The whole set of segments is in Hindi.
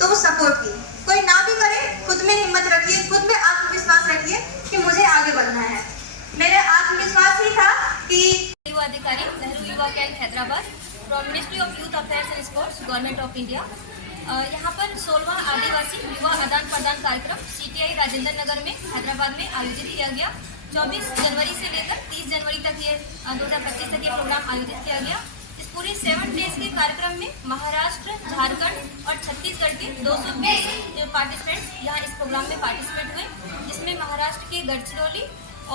तो सपोर्ट की। कोई ना भी करे, खुद में हिम्मत रखिए, खुद में आत्मविश्वास रखिए कि मुझे आगे बढ़ना है। मेरे आत्मविश्वास ही था कि युवा अधिकारी नेहरू युवा camp Hyderabad from ministry of youth affairs and sports government of India. यहाँ पर 16वां आदिवासी युवा आदान प्रदान कार्यक्रम CTI राजेंद्र नगर में हैदराबाद में आयोजित किया गया। 24 जनवरी से लेकर 30 जनवरी तक ये 2025 तक ये प्रोग्राम आयोजित किया गया। इस पूरे 7 डेज के कार्यक्रम में महाराष्ट्र, झारखंड और छत्तीसगढ़ के 220 पार्टिसिपेंट्स यहाँ इस प्रोग्राम में पार्टिसिपेट हुए, जिसमें महाराष्ट्र के गढ़चिरौली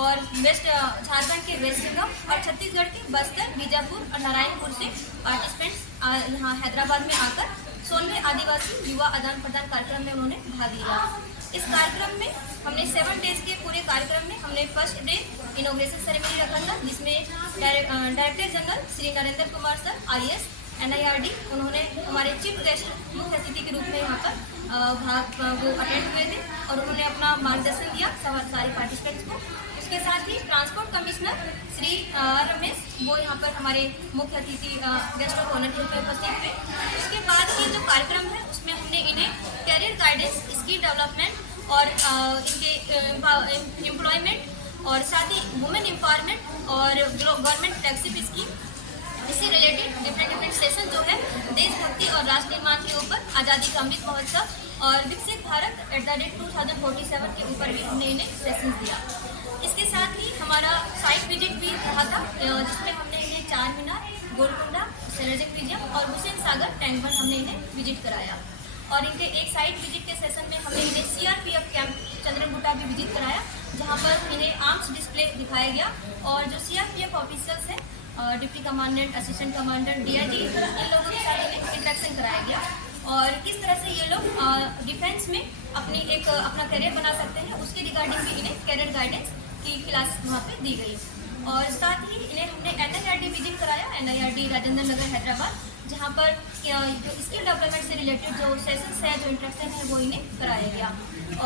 और झारखंड के वेस्ट सिंगम और छत्तीसगढ़ के बस्तर, बीजापुर और नारायणपुर से पार्टिसिपेंट्स यहाँ हैदराबाद में आकर 16वें आदिवासी युवा आदान प्रदान कार्यक्रम में उन्होंने भाग लिया। इस कार्यक्रम में हमने 7 डेज के पूरे कार्यक्रम में हमने फर्स्ट डे इनॉग्रेशन सेरेमनी रखा था, जिसमें director general Shri Narendra Kumar sir IAS NIRD उन्होंने हमारे चीफ गेस्ट मुख्य अतिथि के रूप में यहाँ पर वो अटेंड हुए थे और उन्होंने अपना मार्गदर्शन दिया सारे पार्टिसिपेंट्स को। उसके साथ ही ट्रांसपोर्ट कमिश्नर श्री रमेश वो यहाँ पर हमारे मुख्य अतिथि गेस्ट ऑफ ऑनर के रूप में उपस्थित हुए। उसके बाद ये जो कार्यक्रम है उसमें हमने इन्हें कैरियर गाइडेंस, स्किल डेवलपमेंट और इनके एम्प्लॉयमेंट और साथ ही वुमेन एम्पावरमेंट और गवर्नमेंट फ्लैगशिप स्कीम, इससे रिलेटेड डिफरेंट सेशन जो है देशभक्ति और राष्ट्र निर्माण के ऊपर, आज़ादी का अमृत महोत्सव और विकसित भारत @2047 के ऊपर भी हमने इन्हें सेशन दिया। इसके साथ ही हमारा साइट विजिट भी रहा था, जिसमें हमने इन्हें चार मीनार, गोलकुंडा, सैलजक म्यूजियम और हुसैन सागर टैंक बंद हमने इन्हें विजिट कराया। और इनके एक साइट विजिट के सेशन में हमने इन्हें CRPF कैंप चंद्रगुट्टा भी विजिट कराया, जहाँ पर इन्हें आर्म्स डिस्प्ले दिखाया गया और जो CRPF ऑफिसर्स हैं, deputy commandant, assistant commandant, DIG, इन लोगों के साथ इन्हें इंटरेक्शन कराया गया और किस तरह से ये लोग डिफेंस में अपना करियर बना सकते हैं, उसके रिगार्डिंग भी इन्हें करियर गाइडेंस की क्लास वहाँ पे दी गई। और साथ ही इन्हें हमने NIRD विजिट कराया, NIRD राजेंद्र नगर हैदराबाद, जहाँ पर जो स्किल डेवलपमेंट से रिलेटेड जो सेशंस है, जो इंटरेक्शन है, वो इन्हें कराया गया।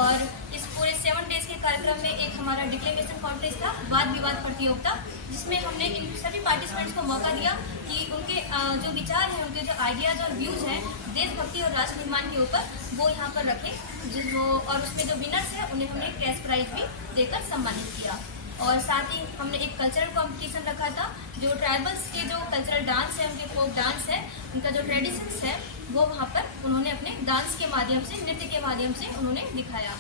और इस पूरे 7 डेज के कार्यक्रम में एक हमारा डिक्लेमेशन कॉन्टेस्ट था, वाद विवाद प्रतियोगिता, जिसमें हमने इन सभी पार्टिसिपेंट्स को मौका दिया कि उनके जो विचार हैं, उनके जो आइडियाज़ और व्यूज़ हैं देशभक्ति और राष्ट्र निर्माण के ऊपर, वो यहाँ पर रखें। और उसमें जो विनर्स हैं उन्हें हमने कैश प्राइज भी देकर सम्मानित किया। और साथ ही हमने एक कल्चरल कंपटीशन रखा था, जो ट्राइबल्स के जो कल्चरल डांस है, उनके फोक डांस है, उनका जो ट्रेडिशंस है, वो वहाँ पर उन्होंने अपने डांस के माध्यम से, नृत्य के माध्यम से उन्होंने दिखाया।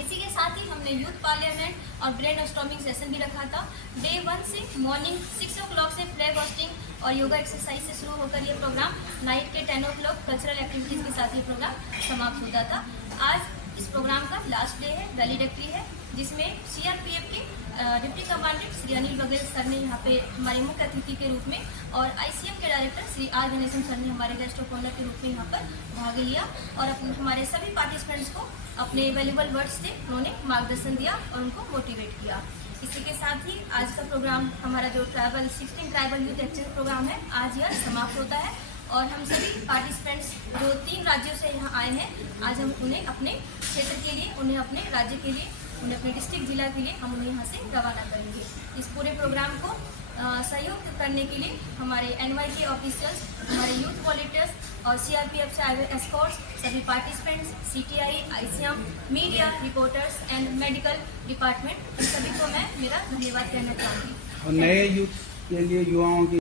इसी के साथ ही हमने यूथ पार्लियामेंट और ब्रेन स्टॉर्मिंग सेशन भी रखा था। डे 1 से मॉर्निंग 6 o'clock से फ्लैग होस्टिंग और योगा एक्सरसाइज से शुरू होकर ये प्रोग्राम नाइट के 10 o'clock कल्चरल एक्टिविटीज़ के साथ ये प्रोग्राम समाप्त होता था। आज इस प्रोग्राम का लास्ट डे है, वैलिडेटरी है, जिसमें CRPF के deputy commandant Shri Anil Baghel sir ने यहाँ पे हमारे मुख्य अतिथि के रूप में और ICM के director Shri R Ganesan sir ने हमारे गेस्ट ऑफ ऑनर के रूप में यहाँ पर भाग लिया और हमारे सभी पार्टिसिपेंट्स को अपने वैल्यूबल वर्ड्स से उन्होंने मार्गदर्शन दिया और उनको मोटिवेट किया। इसी के साथ ही आज का प्रोग्राम हमारा जो 16 ट्राइबल यूथ एक्सचेंज प्रोग्राम है, आज यह समाप्त होता है और हम सभी पार्टिसिपेंट्स जो 3 राज्यों से यहाँ आए हैं, आज हम उन्हें अपने क्षेत्र के लिए, उन्हें अपने राज्य के लिए, उन्हें अपने डिस्ट्रिक्ट जिला के लिए हम उन्हें यहाँ से रवाना करेंगे। इस पूरे प्रोग्राम को सहयोग करने के लिए हमारे NYK ऑफिसर्स, हमारे यूथ वॉलंटियर्स और CRPF से आए हुए एस्कॉर्ट्स, सभी participants, CTI, ICM, media, reporters and medical department, इन सभी को मैं मेरा धन्यवाद कहना चाहूँगी। और नए यूथ के लिए, युवाओं की